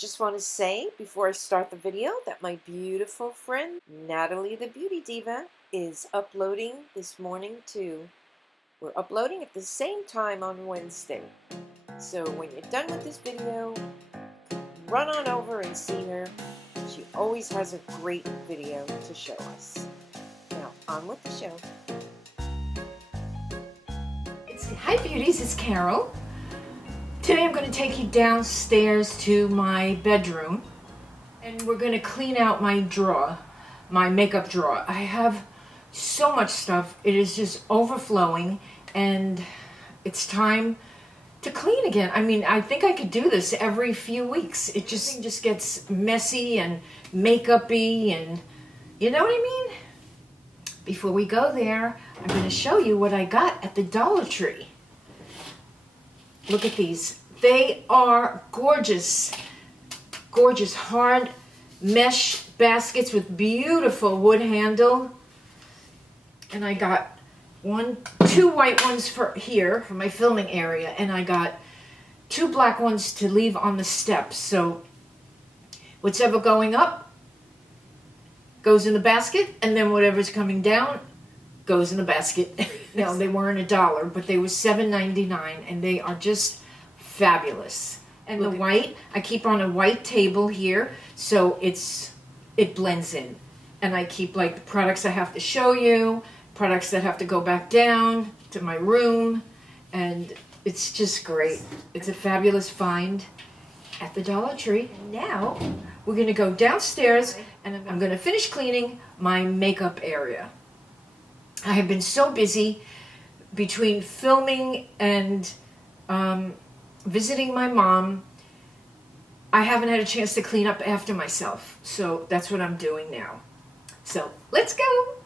just want to say before I start the video that my beautiful friend Natalie the Beauty Diva is uploading this morning too. We're uploading at the same time on Wednesday. So when you're done with this video, run on over and see her. She always has a great video to show us. Now, on with the show. Hi Beauties, it's Carol. Today I'm going to take you downstairs to my bedroom and we're going to clean out my drawer, my makeup drawer. I have so much stuff, it is just overflowing and it's time to clean again. I mean, I think I could do this every few weeks. It just gets messy and makeup-y and you know what I mean? Before we go there, I'm going to show you what I got at the Dollar Tree. Look at these. They are gorgeous. Gorgeous hard mesh baskets with beautiful wood handle. And I got two white ones for here, for my filming area, and I got 2 black ones to leave on the steps. So what's ever going up goes in the basket, and then whatever's coming down goes in the basket. No, they weren't $1, but they were $7.99, and they are just fabulous. And the white, I keep on a white table here, so it blends in. And I keep like the products I have to show you, products that have to go back down to my room, and it's just great. It's a fabulous find at the Dollar Tree. And now we're gonna go downstairs and I'm gonna finish cleaning my makeup area. I have been so busy between filming and visiting my mom. I haven't had a chance to clean up after myself. So that's what I'm doing now. So let's go.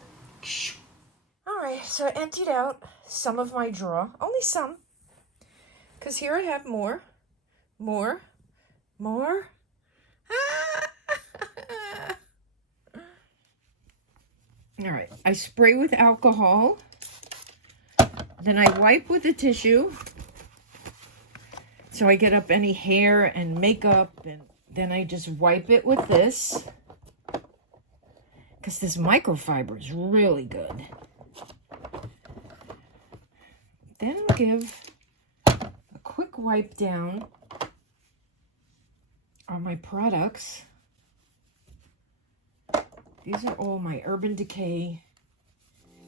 All right, so I emptied out some of my drawer. Only some. Because here I have more. All right, I spray with alcohol, then I wipe with a tissue, so I get up any hair and makeup, and then I just wipe it with this, because this microfiber is really good. Then I'll give a quick wipe down on my products. These are all my Urban Decay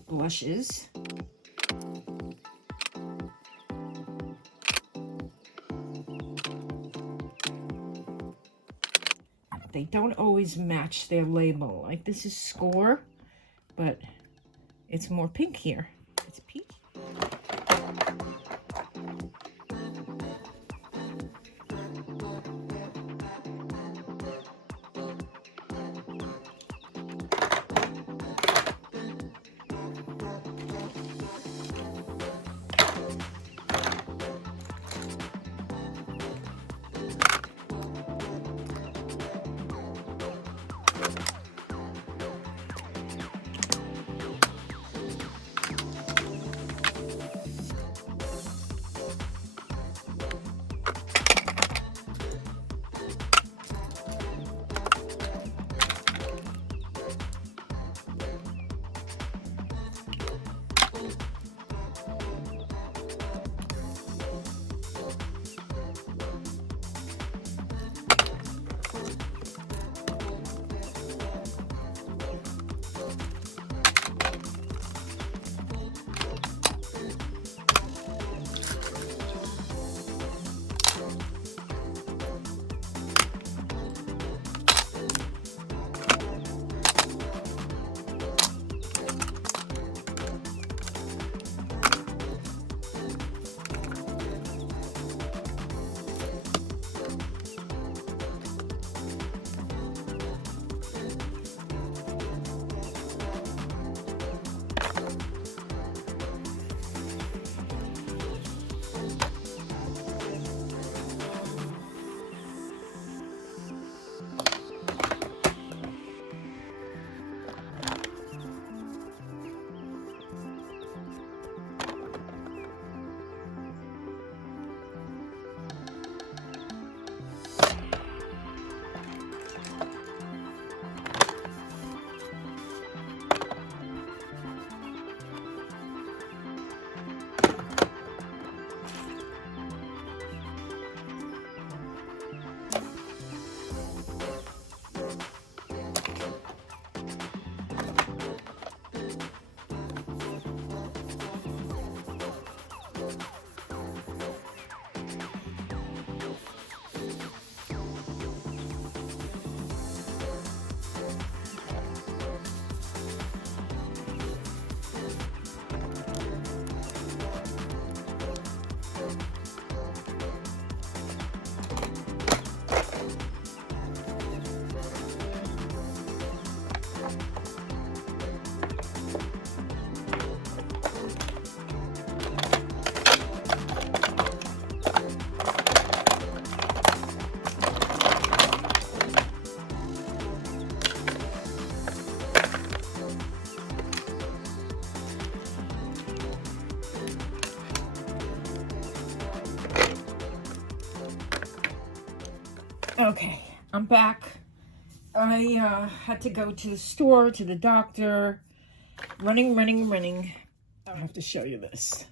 blushes. They don't always match their label. Like this is Score, but it's more pink here. It's peach. Okay, I'm back. I had to go to the store, to the doctor. Running. I have to show you this.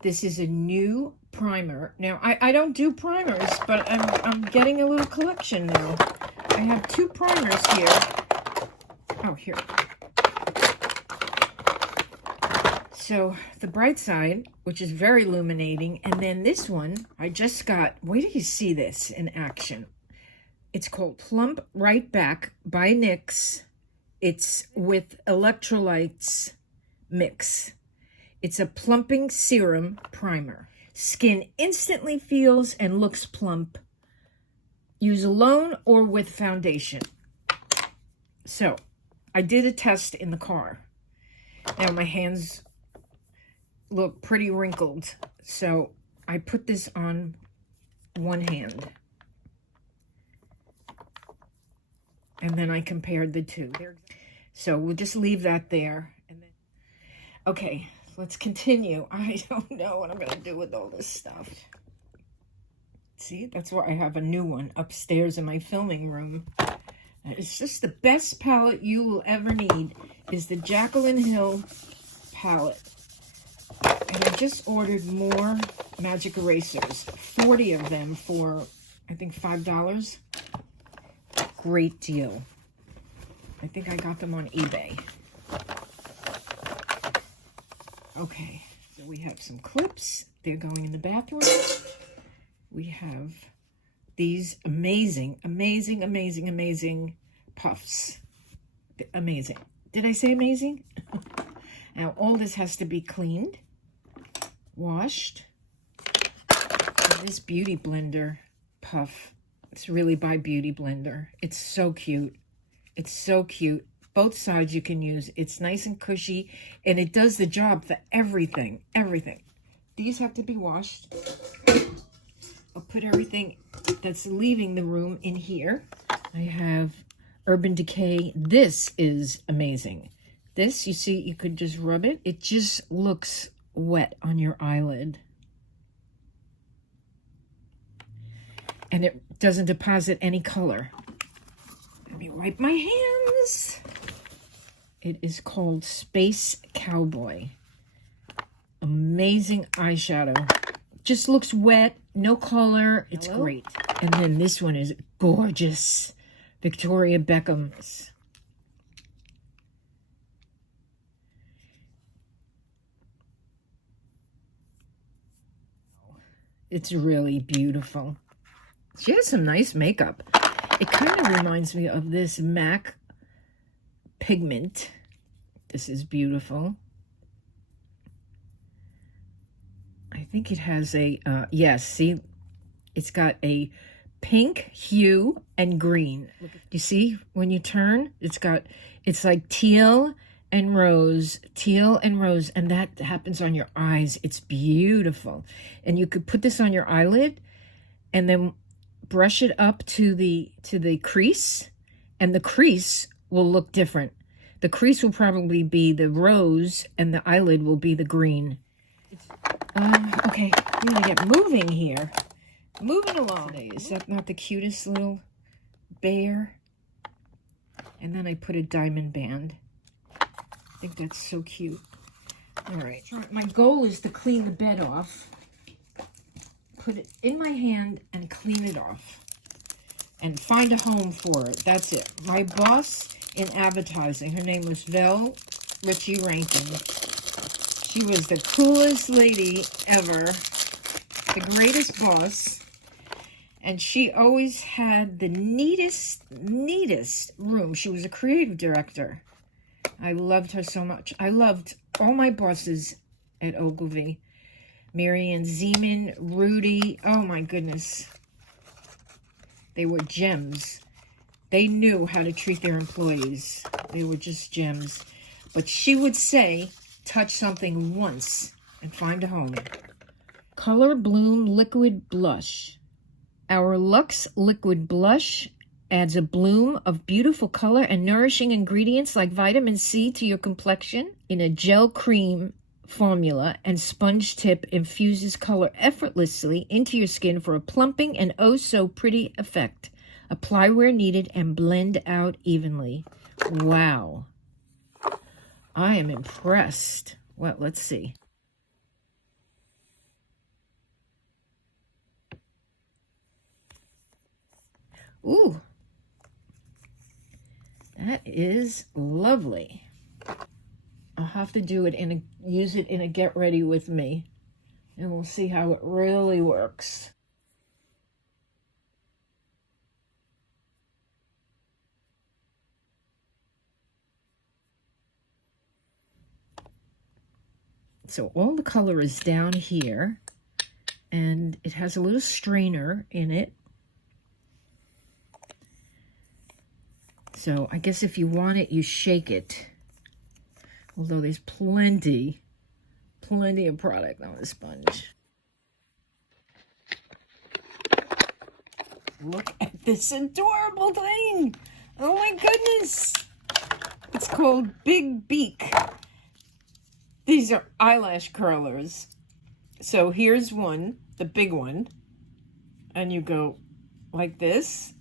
This is a new primer. Now, I don't do primers, but I'm getting a little collection now. I have 2 primers here. Oh, here. So, the Bright Side, which is very illuminating, and then this one, I just got, wait till you see this in action. It's called Plump Right Back by NYX. It's with electrolytes mix. It's a plumping serum primer. Skin instantly feels and looks plump. Use alone or with foundation. So, I did a test in the car. Now my hands look pretty wrinkled. So, I put this on one hand. And then I compared the two. So, we'll just leave that there. And then, okay. Let's continue. I don't know what I'm going to do with all this stuff. See, that's why I have a new one upstairs in my filming room. It's just the best palette you will ever need is the JACLYN Hill palette. And I just ordered more magic erasers. 40 of them for, I think, $5. Great deal. I think I got them on eBay. Okay, so we have some clips. They're going in the bathroom. We have these amazing puffs. Amazing. Did I say amazing? Now, all this has to be cleaned, washed. And this Beauty Blender puff, it's really by Beauty Blender. It's so cute. It's so cute. Both sides you can use. It's nice and cushy, and it does the job for everything. These have to be washed. I'll put everything that's leaving the room in here. I have Urban Decay. This is amazing. This, you see, you could just rub it. It just looks wet on your eyelid. And it doesn't deposit any color. Let me wipe my hands. It is called Space Cowboy. Amazing eyeshadow. Just looks wet, no color. It's great. And then this one is gorgeous. Victoria Beckham. It's really beautiful. She has some nice makeup. It kind of reminds me of this MAC pigment. This is beautiful. I think it has a, yes, see, it's got a pink hue and green. You see, when you turn, it's like teal and rose, and that happens on your eyes. It's beautiful. And you could put this on your eyelid and then brush it up to the crease, and the crease will look different. The crease will probably be the rose and the eyelid will be the green. Okay, I'm gonna get moving here. Moving along. Is that not the cutest little bear? And then I put a diamond band. I think that's so cute. All right, my goal is to clean the bed off. Put it in my hand and clean it off. And find a home for it. That's it. My boss in advertising, her name was Vel Ritchie Rankin. She was the coolest lady ever, the greatest boss, and she always had the neatest room. She was a creative director. I loved her so much. I loved all my bosses at Ogilvy. Marianne Zeman, Rudy, oh my goodness. They were gems. They knew how to treat their employees. They were just gems. But she would say, touch something once and find a home. Color Bloom Liquid Blush. Our Luxe Liquid Blush adds a bloom of beautiful color and nourishing ingredients like vitamin C to your complexion in a gel cream formula and sponge tip infuses color effortlessly into your skin for a plumping and oh so pretty effect. Apply where needed and blend out evenly. Wow. I am impressed. Well, let's see. Ooh. That is lovely. I'll have to do it use it in a Get Ready With Me, and we'll see how it really works. So all the color is down here, and it has a little strainer in it. So I guess if you want it, you shake it. Although there's plenty of product on the sponge. Look at this adorable thing. Oh my goodness. It's called Big Beak. These are eyelash curlers. So here's one, the big one. And you go like this.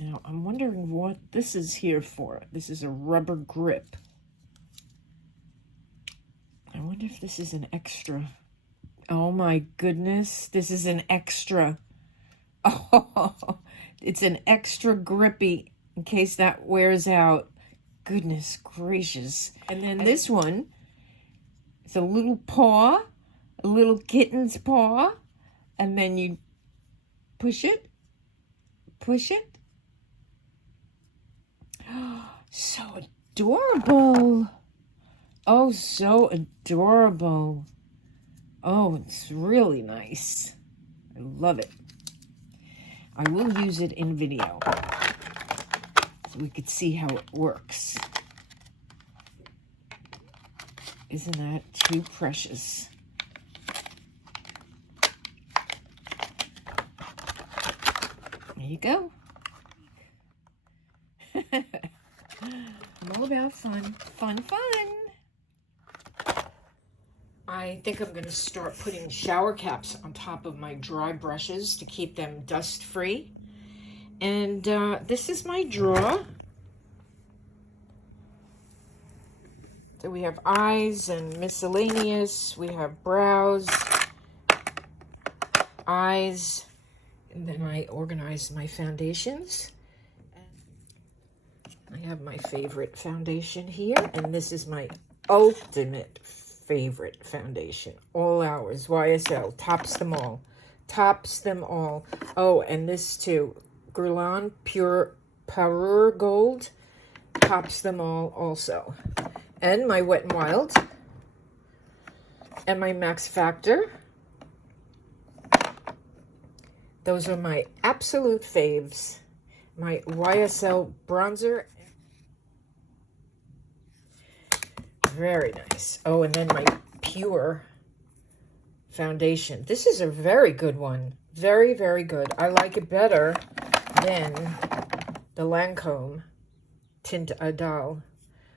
Now, I'm wondering what this is here for. This is a rubber grip. I wonder if this is an extra. Oh my goodness, this is an extra. Oh, it's an extra grippy in case that wears out. Goodness gracious. And then this one, it's a little paw, a little kitten's paw, and then you push it. So adorable. Oh, so adorable. Oh, it's really nice. I love it. I will use it in video so we could see how it works. Isn't that too precious? There you go. I'm all about fun. I think I'm going to start putting shower caps on top of my dry brushes to keep them dust free. And this is my drawer. So we have eyes and miscellaneous. We have brows, eyes, and then I organize my foundations. I have my favorite foundation here, and this is my ultimate favorite foundation. All Hours, YSL, tops them all. Oh, and this too, Guerlain Pure Parure Gold, tops them all also. And my Wet n Wild, and my Max Factor. Those are my absolute faves. My YSL bronzer. Very nice. Oh, and then my Pure foundation. This is a very good one. Very, very good. I like it better than the Lancome Tint Adal.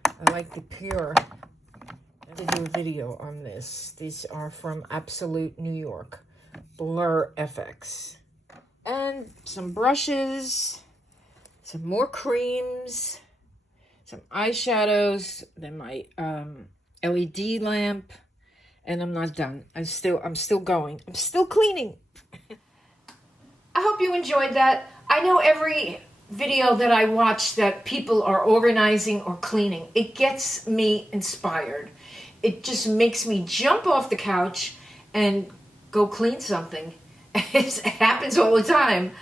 I like the Pure. I did do a video on this. These are from Absolute New York. Blur FX. And some brushes. Some more creams. Some eyeshadows. Then my LED lamp. And I'm not done. I'm still going. I'm still cleaning. I hope you enjoyed that. I know every video that I watch that people are organizing or cleaning, it gets me inspired. It just makes me jump off the couch and go clean something. It happens all the time.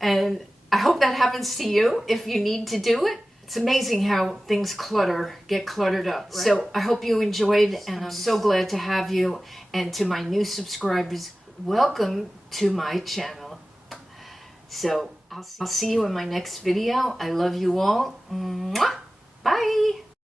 And I hope that happens to you if you need to do it. It's amazing how things get cluttered up. Right? So I hope you enjoyed, and I'm so glad to have you. And to my new subscribers, welcome to my channel. So I'll see you in my next video. I love you all. Mwah! Bye.